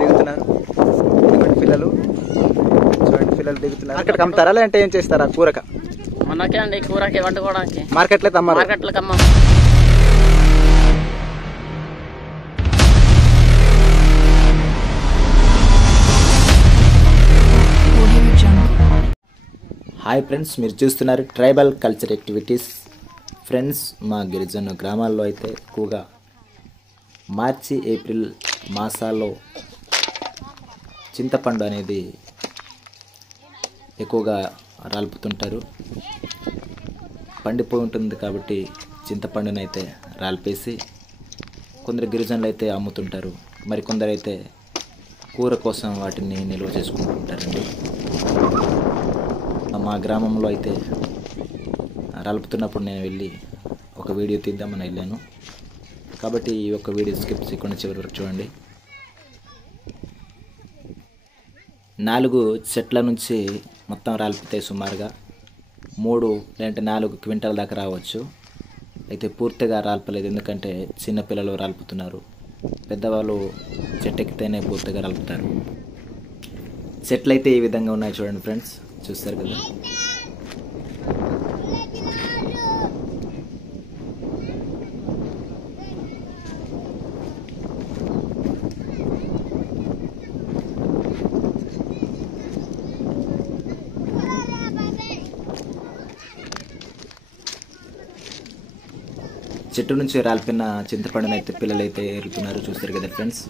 దిగుతున్నారు పిల్లలు. చూడండి పిల్లలు దిగుతున్నారు. అక్కడికి అమ్ముతారా లేదంటే ఏం చేస్తారా? కూరక మనకే అండి, కూరకి వండుకోవడానికి. మార్కెట్లో అమ్మారు? మార్కెట్లకు అమ్మ. హాయ్ ఫ్రెండ్స్, మీరు చూస్తున్నారు ట్రైబల్ కల్చర్ యాక్టివిటీస్. ఫ్రెండ్స్, మా గిరిజన గ్రామాల్లో అయితే ఎక్కువగా మార్చి ఏప్రిల్ మాసాల్లో చింతపండు అనేది ఎక్కువగా రాల్పుతుంటారు. పండిపోయి ఉంటుంది కాబట్టి చింతపండుని అయితే రాల్పేసి కొందరు గిరిజనులు అయితే అమ్ముతుంటారు. మరికొందరు అయితే కూర కోసం వాటిని నిల్వ చేసుకుంటూ ఉంటారండి. మా గ్రామంలో అయితే రాలుపుతున్నప్పుడు నేను వెళ్ళి ఒక వీడియో తీద్దామని వెళ్ళాను. కాబట్టి ఈ యొక్క వీడియో స్కిప్ చేయకుండా చివరి వరకు చూడండి. 4 చెట్ల నుంచి మొత్తం రాలిపితే సుమారుగా 3 లేదంటే 4 క్వింటాల దాకా రావచ్చు. అయితే పూర్తిగా రాల్పలేదు, ఎందుకంటే చిన్నపిల్లలు రాల్పుతున్నారు. పెద్దవాళ్ళు చెట్టెక్కితేనే పూర్తిగా రాల్పుతారు. చెట్లు అయితే ఈ విధంగా ఉన్నాయి చూడండి ఫ్రెండ్స్, చూస్తారు కదా. చెట్టు నుంచి రాలిపిన చింతపండుని అయితే పిల్లలు అయితే ఏరుతున్నారు, చూస్తారు కదా ఫ్రెండ్స్.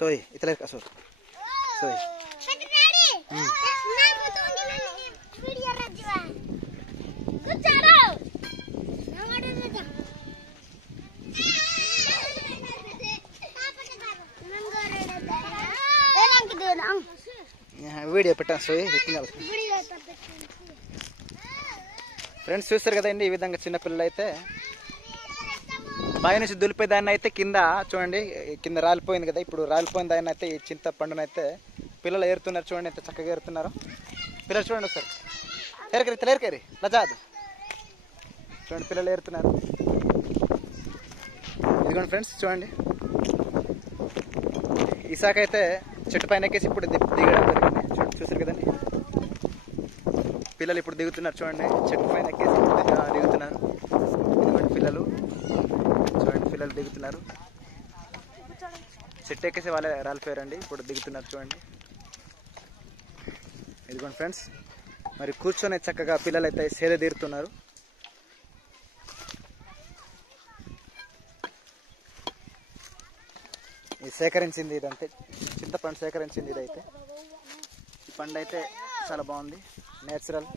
सोई इतले का सोई सोई वीडियो रजवा कुचारो नमडे जा एलाम की दे ना यहां वीडियो పెట్టా सोई హిట్టింగా ఫ్రెండ్స్, చూస్తారు కదండి ఈ విధంగా చిన్న పిల్లలు అయితే పై నుంచి దులిపే దాన్ని అయితే కింద చూడండి, కింద రాలిపోయింది కదా. ఇప్పుడు రాలిపోయిన దాన్ని అయితే ఈ చింతపండునైతే పిల్లలు ఏరుతున్నారు. చూడండి ఎంత చక్కగా ఏరుతున్నారు పిల్లలు. చూడండి ఒకసారి ఏరకరి లజాదు. చూడండి పిల్లలు ఏరుతున్నారు. ఇదిగోండి ఫ్రెండ్స్, చూడండి ఇసాక అయితే చెట్టు పైన ఎక్కేసి ఇప్పుడు దిగడం జరిగింది. చూసారు కదండి పిల్లలు ఇప్పుడు దిగుతున్నారు. చూడండి చెట్టు పైన ఎక్కేసి దిగుతున్నారు. ఇదిగోండి పిల్లలు, చూడండి పిల్లలు దిగుతున్నారు. చెట్టు ఎక్కేసి వాళ్ళే రాలిపోయారండి, ఇప్పుడు దిగుతున్నారు. చూడండి ఇదిగోండి ఫ్రెండ్స్, మరి కూర్చొని చక్కగా పిల్లలు అయితే సేద తీరుతున్నారు. ఇది సేకరించింది, ఇదంతే చింతపండు సేకరించింది. ఇదైతే ఈ పండు అయితే చాలా బాగుంది, నేచురల్.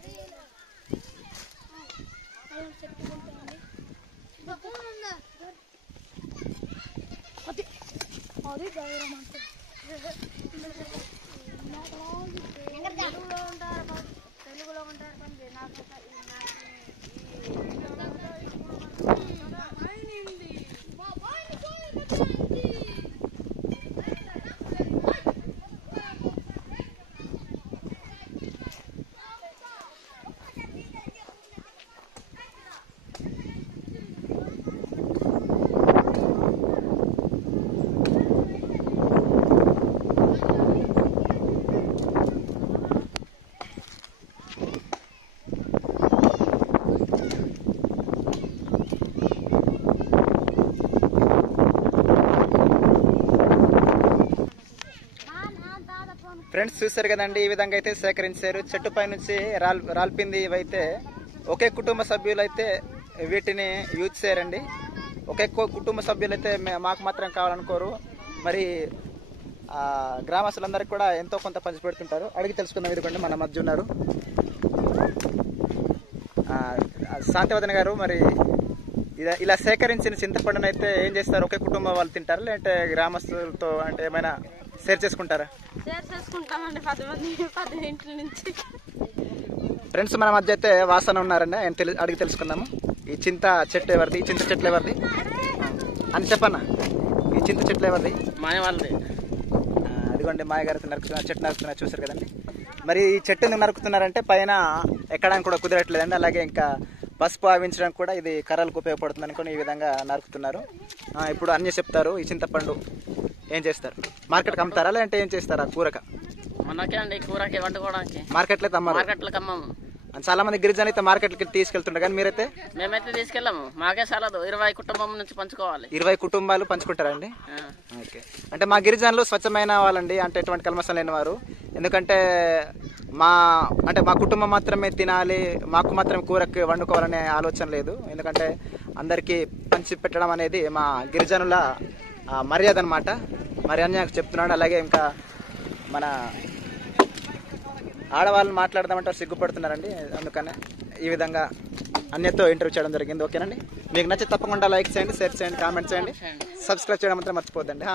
ఫ్రెండ్స్, చూస్తారు కదండి ఈ విధంగా అయితే సేకరించారు. చెట్టు పై నుంచి రాల్పింది ఇవైతే ఒకే కుటుంబ సభ్యులు అయితే వీటిని యూజ్ చేయరండి. ఒకే కుటుంబ సభ్యులు అయితే మాకు మాత్రం కావాలనుకోరు. మరి గ్రామస్తులందరికీ కూడా ఎంతో కొంత పంచి పెడుతుంటారు. అడిగి తెలుసుకుందాం. ఇదిగోండి మన మధ్య ఉన్నారు శాంతివదన గారు. మరి ఇలా సేకరించిన చింతపండును అయితే ఏం చేస్తారు? ఒకే కుటుంబం వాళ్ళు తింటారా లేదంటే గ్రామస్తులతో అంటే ఏమైనా షేర్ చేసుకుంటారా? షేర్ చేసుకుంటామండి 10 మంది 10 ఇంట్ల నుంచి. ఫ్రెండ్స్ మన మధ్య అయితే వాసన ఉన్నారండి, ఆయన అడిగి తెలుసుకుందాము. ఈ చింత చెట్టు ఎవరిది? ఈ చింత చెట్లు ఎవరిది అని చెప్పన్నా. ఈ చింత చెట్లు ఎవరిది? మాయ వాళ్ళది. అదిగోండి మాయ గారు నరుకుతున్నారు, చెట్టు నరుకుతున్నారు, చూసారు కదండి. మరి ఈ చెట్టు ఎందుకు నరుకుతున్నారంటే పైన ఎక్కడానికి కూడా కుదరట్లేదండి. అలాగే ఇంకా పసుపు ఆవించడానికి కూడా ఇది కర్రలకు ఉపయోగపడుతుంది అనుకుని ఈ విధంగా నరుకుతున్నారు. ఇప్పుడు అన్నీ చెప్తారు. ఈ చింతపండు ఏం చేస్తారు? మార్కెట్కి అమ్ముతారా లేదంటే ఏం చేస్తారా? కూరక మనకే అండి కూరకి వండుకోవడానికి. మార్కెట్లో అయితే అమ్మారు. మార్కెట్లకు అమ్మము. చాలా మంది గిరిజనులు అయితే మార్కెట్కి తీసుకెళ్తుంటారు, కానీ మీరైతే? మేమైతే తీసుకెళ్ళాము, మాకే చాలదు. 20 కుటుంబం నుంచి పంచుకోవాలి. 20 కుటుంబాలు పంచుకుంటారండి. ఓకే, అంటే మా గిరిజనులు స్వచ్ఛమైన వాళ్ళండి, అంటే ఎటువంటి కల్మషం లేని వారు. ఎందుకంటే మా కుటుంబం మాత్రమే తినాలి, మాకు మాత్రమే కూరకి వండుకోవాలనే ఆలోచన లేదు. ఎందుకంటే అందరికీ పంచి పెట్టడం అనేది మా గిరిజనుల మర్యాద అనమాట. మరి అన్నీ చెప్తున్నాడు. అలాగే ఇంకా మన ఆడవాళ్ళని మాట్లాడదామంటే సిగ్గుపడుతున్నారండి. అందుకనే ఈ విధంగా అన్యతో ఇంటర్వ్యూ చేయడం జరిగింది. ఓకేనండి, మీకు నచ్చి తప్పకుండా లైక్ చేయండి, షేర్ చేయండి, కామెంట్ చేయండి, సబ్స్క్రైబ్ చేయడం మాత్రం మర్చిపోద్దండి.